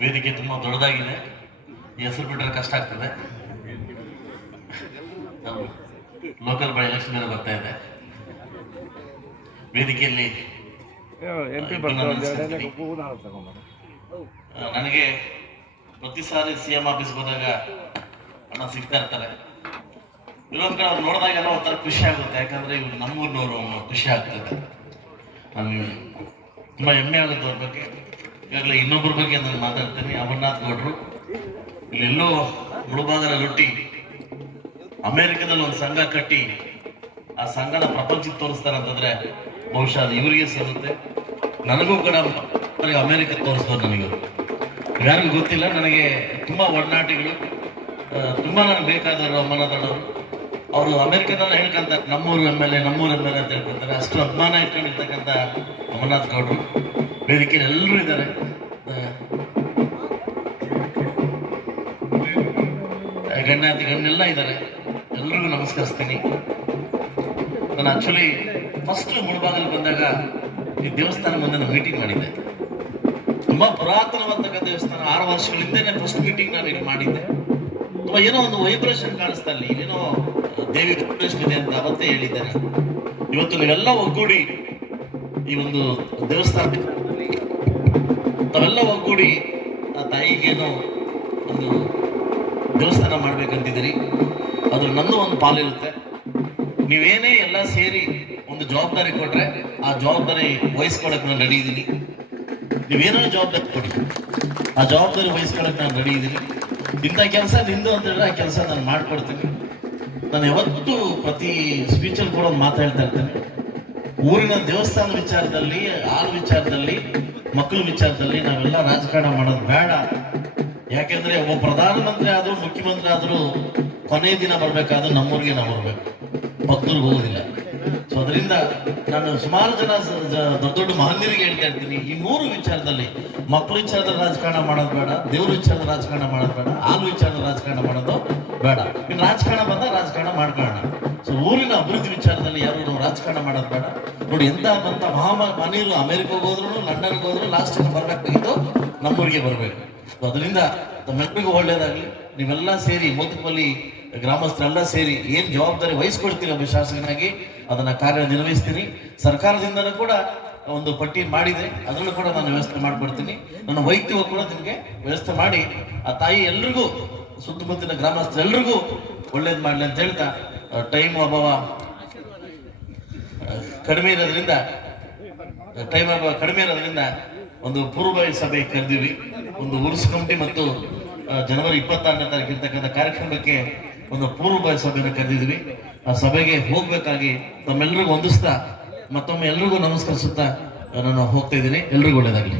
ವೇದಿಕೆ ತುಂಬ ದೊಡ್ಡದಾಗಿದೆ. ಈ ಹೆಸರು ಬಿಟ್ಟರೆ ಕಷ್ಟ ಆಗ್ತದೆ. ಲೋಕಲ್ ಬೈ ಎಲೆಕ್ಷನ್ ಬೇರೆ ಬರ್ತಾ ಇದೆ? ವೇದಿಕೆಯಲ್ಲಿ ನನಗೆ ಪ್ರತಿ ಸಾರಿ ಸಿ ಎಂ ಆಫೀಸ್ ಹೋದಾಗ ಅಣ್ಣ ಸಿಗ್ತಾ ಇರ್ತಾರೆ ಇಲ್ಲೊಂದು ಕಡೆ ಅವ್ರು ನೋಡಿದಾಗೆಲ್ಲ ಒಂಥರ ಖುಷಿ ಆಗುತ್ತೆ. ಯಾಕಂದ್ರೆ ಇವ್ರು ನಮ್ಮೂರ್ನವರು ಖುಷಿ ಆಗ್ತದೆ ನನಗೆ ತುಂಬಾ ಹೆಮ್ಮೆ ಆಗುತ್ತೆ ಅವ್ರ ಬಗ್ಗೆ. ಈಗಾಗಲೇ ಇನ್ನೊಬ್ಬರ ಬಗ್ಗೆ ನಾನು ಮಾತಾಡ್ತೇನೆ, ಅಮರ್ನಾಥ್ ಗೌಡ್ರು. ಇಲ್ಲೆಲ್ಲೋ ಮುಳುಭಾಗನ ಲುಟ್ಟಿ ಅಮೆರಿಕದಲ್ಲಿ ಒಂದು ಸಂಘ ಕಟ್ಟಿ ಆ ಸಂಘನ ಪ್ರಪಂಚಕ್ಕೆ ತೋರಿಸ್ತಾರೆ ಅಂತಂದ್ರೆ ಬಹುಶಃ ಅದು ಇವರಿಗೆ ಸೇರುತ್ತೆ ನನಗೂ ಕೂಡ ಅಮೆರಿಕ ತೋರಿಸ್ತಾರೆ ನನಗೆ ಯಾರಿಗೂ ಗೊತ್ತಿಲ್ಲ, ನನಗೆ ತುಂಬಾ ಒಡನಾಟಿಗಳು ತುಂಬ ನನಗೆ ಬೇಕಾದವರು ಅಮ್ಮನದವರು ಅವರು ಅಮೆರಿಕದಲ್ಲಿ ಹೇಳ್ಕೊಂತಾರೆ ನಮ್ಮೂರು ಎಂ ಎಲ್ ಎ, ನಮ್ಮೂರು ಎಂ ಎಲ್ ಎ ಅಂತ ಹೇಳ್ಕೊಂತಾರೆ ಅಷ್ಟು ಅಭಿಮಾನ ಇಟ್ಕೊಂಡಿರ್ತಕ್ಕಂಥ ಅಮರನಾಥ್ ಗೌಡರು. ವೇದಿಕೆಯಲ್ಲಿ ಎಲ್ಲರೂ ಇದ್ದಾರೆ. ಗಣ್ಯಾತಿ ಗಣ್ಯೆಲ್ಲ ಇದ್ದಾರೆ. ಎಲ್ರಿಗೂ ನಮಸ್ಕರಿಸ್ತೀನಿ. ನಾನು ಆಕ್ಚುಲಿ ಫಸ್ಟ್ ಮುಳುಬಾಗಲು ಬಂದಾಗ ಈ ದೇವಸ್ಥಾನ ಮುಂದೆ ನಾನು ಮೀಟಿಂಗ್ ಮಾಡಿದ್ದೆ. ತುಂಬಾ ಪುರಾತನವಾದಂತಹ ದೇವಸ್ಥಾನ. ಆರು ವರ್ಷಗಳಿಂದ ಫಸ್ಟ್ ಮೀಟಿಂಗ್ ನಾನು ಇಲ್ಲಿ ಮಾಡಿದ್ದೆ. ತುಂಬಾ ಏನೋ ಒಂದು ವೈಬ್ರೇಷನ್ ಕಾಣಿಸ್ತಾ ಇಲ್ಲಿ. ಏನೋ ದೇವಿ ವೈಬ್ರೇಷನ್ ಇದೆ ಅಂತ ಅವತ್ತೇ ಹೇಳಿದ್ದೇನೆ ಇವತ್ತು ನೀವೆಲ್ಲ ಒಗ್ಗೂಡಿ ಈ ಒಂದು ದೇವಸ್ಥಾನ ಒಗ್ಗೂಡಿ ಆ ತಾಯಿಗೇನೋ ಒಂದು ದೇವಸ್ಥಾನ ಮಾಡ್ಬೇಕಂತಿದ್ದೀರಿ. ಅದ್ರ ನಂದು ಒಂದು ಪಾಲಿರುತ್ತೆ ನೀವೇನೇ ಎಲ್ಲ ಸೇರಿ ಒಂದು ಜವಾಬ್ದಾರಿ ಕೊಟ್ರೆ ಆ ಜವಾಬ್ದಾರಿ ವಹಿಸ್ಕೊಳಕ್ ನಾನು ರೆಡಿ ಇದ್ದೀನಿ. ನೀವೇನೋ ಜವಾಬ್ದಾರಿ ಕೊಡಿ. ಆ ಜವಾಬ್ದಾರಿ ವಹಿಸ್ಕೊಳಕ್ ನಾನು ರೆಡಿ ಇದ್ದೀನಿ. ಇಂಥ ಕೆಲಸ ನಿಂದು ಅಂತ ಹೇಳಿದ್ರೆ ಆ ಕೆಲಸ ನಾನು ಮಾಡ್ಕೊಡ್ತೀನಿ. ನಾನು ಯಾವತ್ತೂ ಪ್ರತಿ ಸ್ಪೀಚಲ್ಲಿ ಕೂಡ ಮಾತಾಡ್ತಾ ಇರ್ತೇನೆ. ಊರಿನ ದೇವಸ್ಥಾನ ವಿಚಾರದಲ್ಲಿ, ಆರು ವಿಚಾರದಲ್ಲಿ ಮಕ್ಕಳ ವಿಚಾರದಲ್ಲಿ ನಾವೆಲ್ಲ ರಾಜಕಾರಣ ಮಾಡೋದು ಬೇಡ. ಯಾಕೆಂದ್ರೆ ಒಬ್ಬ ಪ್ರಧಾನಮಂತ್ರಿ ಆದರೂ, ಮುಖ್ಯಮಂತ್ರಿ ಆದರೂ ಕೊನೆ ದಿನ ಬರಬೇಕಾದ್ರೂ ನಮ್ಮೂರಿಗೆ ನಾವು ಬರಬೇಕು. ಭಕ್ತರಿಗೆ ಹೋಗೋದಿಲ್ಲ. ಸೊ ಅದರಿಂದ ನಾನು ಸುಮಾರು ಜನ ದೊಡ್ಡ ದೊಡ್ಡ ಮಹನೀಯರಿಗೆ ಹೇಳ್ತಾ ಇರ್ತೀನಿ. ಈ ಮೂರು ವಿಚಾರದಲ್ಲಿ ಮಕ್ಕಳ ವಿಚಾರದ ರಾಜಕಾರಣ ಮಾಡೋದು ಬೇಡ, ದೇವ್ರ ವಿಚಾರದ ರಾಜಕಾರಣ ಮಾಡೋದು ಬೇಡ, ಹಾಲು ವಿಚಾರದ ರಾಜಕಾರಣ ಮಾಡೋದು ಬೇಡ. ಇನ್ನು ರಾಜಕಾರಣ ಬಂದ ರಾಜಕಾರಣ ಮಾಡ್ಕೊಳ್ಳೋಣ. ಊರಿನ ಅಭಿವೃದ್ಧಿ ವಿಚಾರದಲ್ಲಿ ಯಾರು ನಾವು ರಾಜಕಾರಣ ಮಾಡೋದು ಬೇಡ. ನೋಡಿ ಎಂತ ಬಂತ ಮಹಾಮ ಮನೆಯರು ಅಮೆರಿಕಾಗೆ ಹೋದ್ರು ಲಂಡನ್ಗೆ ಹೋದ್ರು ಲಾಸ್ಟ್ ಬರ್ಬೇಕಾಗಿದ್ದು ನಮ್ಮೂರಿಗೆ ಬರಬೇಕು. ಅದರಿಂದ ತಮ್ಮೆಲ್ಲರಿಗೂ ಒಳ್ಳೇದಾಗಲಿ. ನೀವೆಲ್ಲ ಸೇರಿ, ಮೋತಿಪಲ್ಲಿ ಗ್ರಾಮಸ್ಥರೆಲ್ಲ ಸೇರಿ ಏನು ಜವಾಬ್ದಾರಿ ವಹಿಸ್ಕೊಡ್ತೀವಿ ಒಬ್ಬ ಶಾಸಕನಾಗಿ, ಅದನ್ನ ಕಾರ್ಯ ನಿರ್ವಹಿಸ್ತೀನಿ ಸರ್ಕಾರದಿಂದಲೂ ಕೂಡ ಒಂದು ಪಟ್ಟಿ ಮಾಡಿದೆ. ಅದರಲ್ಲೂ ಕೂಡ ನಾನು ವ್ಯವಸ್ಥೆ ಮಾಡಿಕೊಡ್ತೀನಿ. ನನ್ನ ವೈಯಕ್ತಿಕ ಕೂಡ ನಿಮಗೆ ವ್ಯವಸ್ಥೆ ಮಾಡಿ, ಆ ತಾಯಿ ಎಲ್ರಿಗೂ, ಸುತ್ತಮುತ್ತಲಿನ ಗ್ರಾಮಸ್ಥರೆಲ್ರಿಗೂ ಒಳ್ಳೇದು ಮಾಡಲಿ ಅಂತ ಹೇಳ್ತಾ ಟೈಮ್ ಅಭಾವ ಕಡಿಮೆ ಇರೋದ್ರಿಂದ ಟೈಮ್ ಅಭಾವ ಕಡಿಮೆ ಇರೋದ್ರಿಂದ ಒಂದು ಪೂರ್ವಭಾವಿ ಸಭೆ ಕರೆದಿವಿ. ಒಂದು ಉರ್ಸ್ ಕಮಿಟಿ ಮತ್ತು ಜನವರಿ ಇಪ್ಪತ್ತಾರನೇ ತಾರೀಕು ಇರ್ತಕ್ಕಂಥ ಕಾರ್ಯಕ್ರಮಕ್ಕೆ ಒಂದು ಪೂರ್ವಭಾವಿ ಸಭೆಯನ್ನು ಕರೆದಿದ್ವಿ. ಆ ಸಭೆಗೆ ಹೋಗ್ಬೇಕಾಗಿ ತಮ್ಮೆಲ್ಲರಿಗೂ ಹೊಂದಿಸ್ತಾ ಮತ್ತೊಮ್ಮೆ ಎಲ್ರಿಗೂ ನಮಸ್ಕರಿಸುತ್ತಾ ನಾನು ಹೋಗ್ತಾ ಇದ್ದೀನಿ. ಎಲ್ರಿಗೂ ಒಳ್ಳೇದಾಗಲಿ